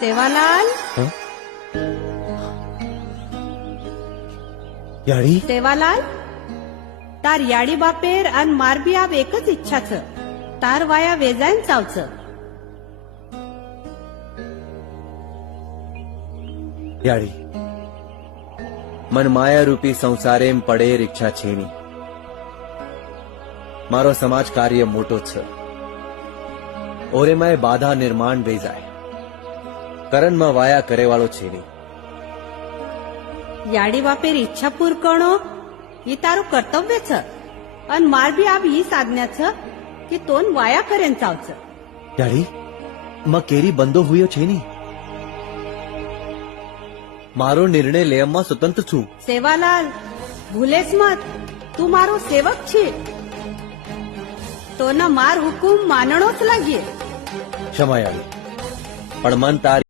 सेवालाल याडी सेवालाल तार याडी बापेर अन मारबी आप एकच इच्छा छ तार वाया वेजायन चावच याडी मन माया रूपी संसारेम पडेर इच्छा छेनी मारो समाज कार्य मोटो छ ओरे मैं बाधा निर्माण वेजाय करण में वाया करे वाळो छेनी याडी बापेर इच्छा पूर करणो ही तारू कर्तव्य छ अन मारबी आप ही साधन्या छ की तोन वाया करेन चावच याडी म केरी बंदो हुयो छेनी मारो निर्णय लेવામાં स्वतंत्र છું सेवालाल भूलेस मत तू मारो सेवक छे तो न मार हुकुम मानणो ज लागे क्षमा याडी पण मन तारी